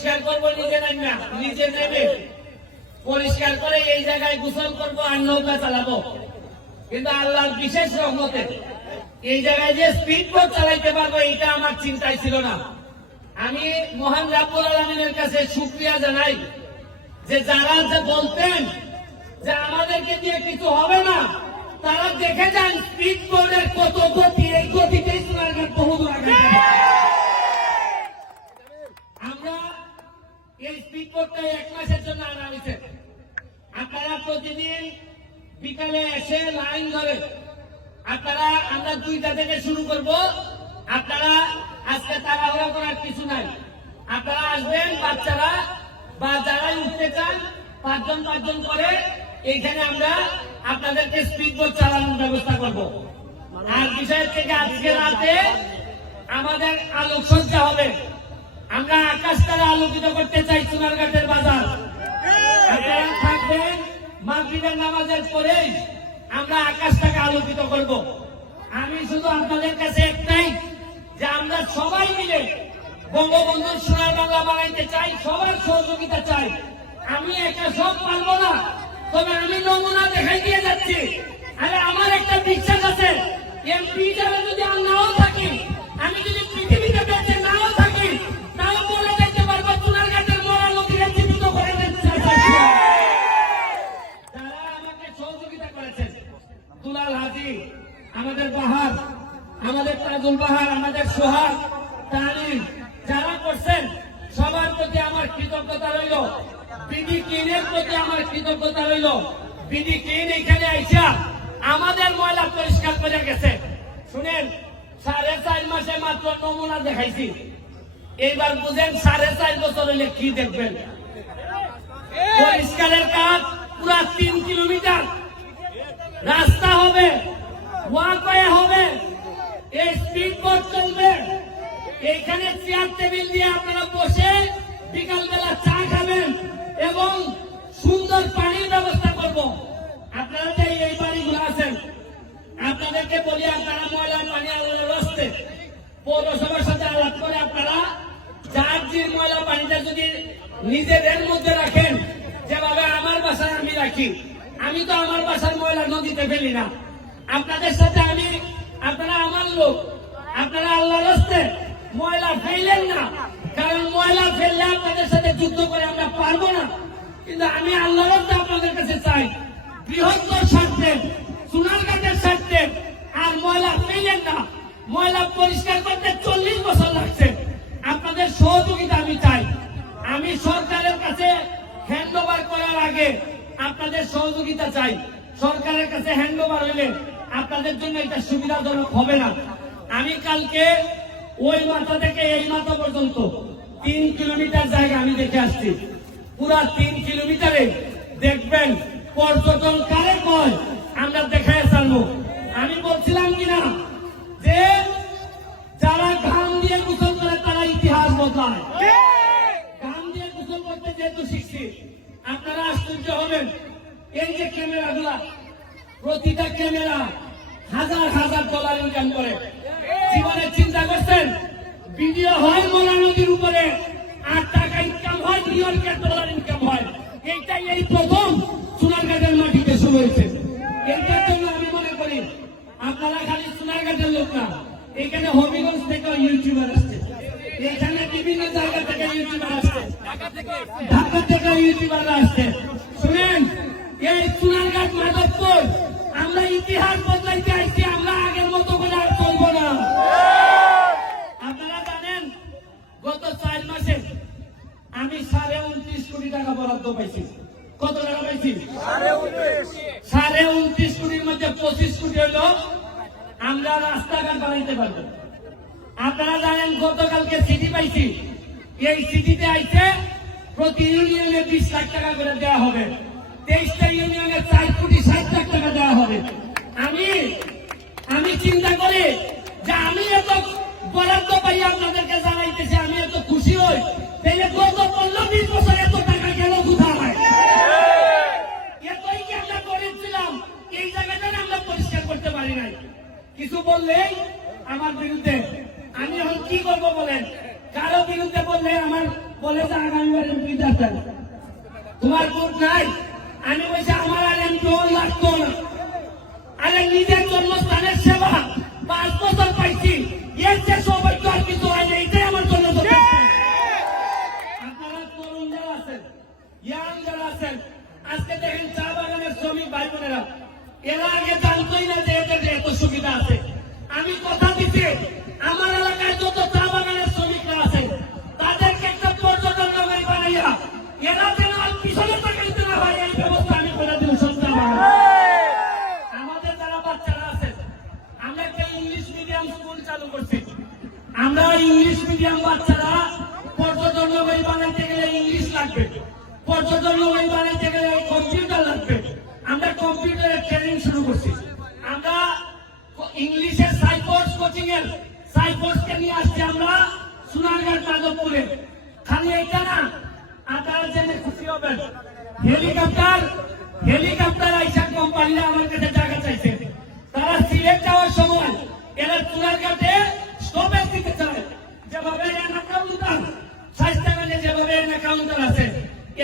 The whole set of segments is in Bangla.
পরিষ্কার করবো নিজে নেবে পরিষ্কার করে এই জায়গায় গোসল করবো আর নৌকা চালাবো। কিন্তু আল্লাহর বিশেষ রহমতে এই জায়গায় যে স্পিড বোট চালাইতে পারবো এটা আমার চিন্তায় ছিল না। আমি মহান রাব্বুল আলামিনের কাছে শুকরিয়া জানাই যে যারা যে বলতেন যে আমাদেরকে দিয়ে কিছু হবে না, তারা দেখে যান স্পিড বোটের কত গতি, এই গতিতেই সোনারঘাট বহু দূর আগে। আমরা এই স্পিড বোটটা 1 মাসের জন্য আনা হয়েছে। আপনারা প্রতিদিন বিকালে এসে লাইন ধরে আপনারা, আমরা 2টা থেকে শুরু করব। আপনারা আজকে তাড়াহুড়া করার কিছু নাই, আপনারা আসবেন বাচ্চারা বা যারাই উঠতে চান 5 জন করে এইখানে আমরা আপনাদেরকে স্পিড বোট চালানোর ব্যবস্থা করব। আর বিষয় থেকে আজকে রাতে আমাদের আলোকসজ্জা হবে। আমরা আকাশটাকে আলোকিত করতে চাই সোনারঘাটের বাজার। আপনারা থাকবেন, মাগরিবের নামাজের পরেই আমরা আকাশটাকে আলোকিত করব। আমি শুধু আপনাদের কাছে একটাই যে আমরা সবাই মিলে বঙ্গবন্ধুর সোনার বাংলা বানাইতে চাই, সবার সহযোগিতা চাই। আমি একা সব পারবো না, তবে আমি নমুনা দেখাই দিয়ে যাচ্ছি। আরে আমার একটা বিশ্বাস আছে, এমপি যারা যদি আর নাও থাকি, আমি যদি পৃথিবীতে বেঁচে নাও থাকি, তাও বলে দেখতে পারবো সোনারঘাটের মরা নদীরা জীবিত করে দিচ্ছে। যারা আমাকে সহযোগিতা করেছেন, দুলাল হাজি, আমাদের বাহার, আমাদের তাজুল বাহার, আমাদের সোহাগ, তানিম, যারা করছেন সবার প্রতি আমার কৃতজ্ঞতা রইল। বিডি কিনের প্রতি আমার কৃতজ্ঞতা রইল। বিডি কিন এখানে আইসা আমাদের ময়লা পরিষ্কার করে গেছে। শুনেন, 4.5 মাসে মাত্র নমুনা দেখাইছি। এইবার বুঝেন 4.5 বছর হইলে কি দেখবেন। পরিষ্কারের কাজ পুরা 3 কিলোমিটার রাস্তা হবে, ওয়াকওয়ে হবে, এই স্পিড বোট চলবে। এইখানে চেয়ার টেবিল দিয়ে আপনারা বসে বিকালবেলা চা খাবেন এবং সুন্দর পানির ব্যবস্থা করব। আপনারা যে এই বাড়িগুলো আছেন, আপনাদেরকে বলি, আপনারা ময়লার পানি আল্লাহর রাস্তে পৌরসভার সাথে আলাপ করে আপনারা যার যে ময়লা পানিটা যদি নিজেদের মধ্যে রাখেন, যেভাবে আমার বাসায় আমি রাখি। আমি তো আমার বাসার ময়লা নদীতে ফেলি না। আপনাদের সাথে আমি, আপনারা আমার লোক, আপনারা আল্লাহর রাস্তে ময়লা ফেললেন না, কারণ ময়লা ফেললে আপনাদের সাথে যুদ্ধ করে আমরা পারবো না। কিন্তু আমি আল্লাহর রাস্তে আপনাদের কাছে চাই, বৃহত্তর স্বার্থে, সোনারঘাটের স্বার্থে আর ময়লা ফেললেন না। ময়লা পরিষ্কার করতে 40 বছর লাগছে। আপনাদের সহযোগিতা আমি চাই। আমি সরকারের কাছে হ্যান্ড ওভার করার আগে আপনাদের সহযোগিতা চাই। সরকারের কাছে হ্যান্ড ওভার হইলে আপনাদের জন্য এটা সুবিধাজনক হবে না। আমি কালকে ওই মাথা থেকে এই মাথা পর্যন্ত 3 কিলোমিটার জায়গা আমি দেখে আসছি। পুরা 3 কিলোমিটারে দেখবেন পর্যটন কারে কয় আমরা দেখায় চালবো। আমি বলছিলাম কিনা যে যারা ঘাম দিয়ে গোসল করে তারা ইতিহাস বদলায়। ঘাম দিয়ে গোসল করতে যেহেতু শিখছি, আপনারা আশ্চর্য হবেন। এই যে ক্যামেরাগুলা, প্রতিটা ক্যামেরা হাজার ডলার ইনকাম করে। জীবনে চিন্তা করছেন, ভিডিও হয় মোলা নদীর উপরে, 8 টাকা ইনকাম হয়, $2 ইনকাম হয়। এইটাই এই প্রথম সোনারঘাটের মাটিতে শুরু হয়েছে। এইটার জন্য আমি মনে করি আপনারা খালি সোনারঘাটের লোক না, এখানে হবিগঞ্জ থেকে ইউটিউবার আসছে, এখানে বিভিন্ন জায়গা থেকে ইউটিউবার আসছে, ঢাকা থেকে ইউটিউবার আসছে। শুনেন, এই সোনারঘাট মাধবপুর আমরা ইতিহাস বদলাইতে আসছি। আমরা আগের মতো করে আর চলবো না। আপনারা জানেন, গত 4 মাসে আমি 29.5 কোটি টাকা বরাদ্দ পাইছি। কত টাকা পাইছি? 29.5 কোটির মধ্যে 25 কোটি হলো আমরা রাস্তাঘাট বানাইতে পারবো। আপনারা জানেন, গতকালকে সিটি পাইছি। এই সিটিতে আইছে প্রতি ইউনিয়নে 20 লাখ টাকা করে দেওয়া হবে। 23টা ইউনিয়নে 4 কোটি 60 লাখ টাকা দেওয়া হবে। আমি চিন্তা করি যে আমি এত বরাদ্দ পাই আপনাদেরকে জানাইতেছি, আমি এত খুশি হই। তাইলে গত 15-20 বছর এত টাকা গেল কোথায়? এতই কি আমরা করেছিলাম? এই জায়গাটা আমরা পরিষ্কার করতে পারি নাই। কিছু বললেই আমার বিরুদ্ধে, আমি এখন কি করবো বলেন? কারো বিরুদ্ধে বললে আমার বলে যে আগামীবার এমপি দাঁড়ান, তোমার ভোট নাই। আমি বলছি আমার আর এমপি লাগতো না। আরে নিজের জন্মস্থানের সেবা 5 বছর পাইছি, এর যে সৌভাগ্য আর কিছু হয় না, এটাই আমার জন্য যথেষ্ট। আপনারা তরুণ যারা আছেন, ইয়াং যারা আছেন, আজকে দেখেন চা বাগানের শ্রমিক ভাই বোনেরা, এরা আগে জানতোই না যে এদের এত সুবিধা আছে। আমি কথা দিচ্ছি, আমার এলাকায় যত চা বাগানের শ্রমিকরা আছে তাদেরকে একটা পর্যটন নগরী বানাইয়া এরা যেন আর পিছনে তাকাইতে না হয়, এই ব্যবস্থা আমি করে দিব। সন্তান আমাদের যারা বাচ্চারা আছে, আমরা একটা ইংলিশ মিডিয়াম স্কুল চালু করছি। আমরা ইংলিশ মিডিয়াম বাচ্চারা পর্যটন নগরী বানাইতে গেলে ইংলিশ লাগবে, পর্যটন নগরী বানাইতে গেলে কম্পিউটার লাগবে। আমরা কম্পিউটারের ট্রেনিং শুরু করছি। আমরা ইংলিশের সাইকোর্স কোচিং এর সাইকোর্সকে নিয়ে আসছি আমরা সোনারঘাট মাধবপুরে। খালি এইটা না, আপনারা জেনে খুশি হবেন, হেলিকপ্টার আইসা কোম্পানিরা আমার কাছে টাকা চাইছে। তারা সিলেট যাওয়ার সময় এরা সোনারঘাটে স্টপেজ দিতে চায়। যেভাবে কাউন্টার স্বাস্থ্যগঞ্জে যেভাবে কাউন্টার আছে,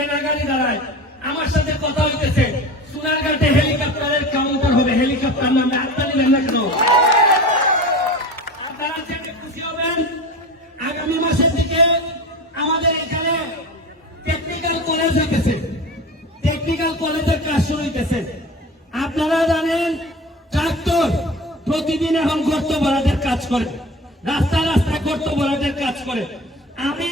এনা গাড়ি দাঁড়ায়। আমার সাথে কথা হইতেছে, সোনারঘাটে হেলিকপ্টারের কাউন্টার হবে। হেলিকপ্টার নামে আত্মা নিবেন না কেন? আপনারা জেনে খুশি হবেন, আগামী মাসের দিকে আমাদের এখানে টেকনিক্যাল কলেজ হইতেছে, টেকনিক্যাল কলেজের কাজ শুরু হইতেছে। আপনারা জানেন ট্রাক্টর প্রতিদিন এখন গর্ত ভরাটের কাজ করে, রাস্তায় রাস্তায় গর্ত ভরাটের কাজ করে। আমি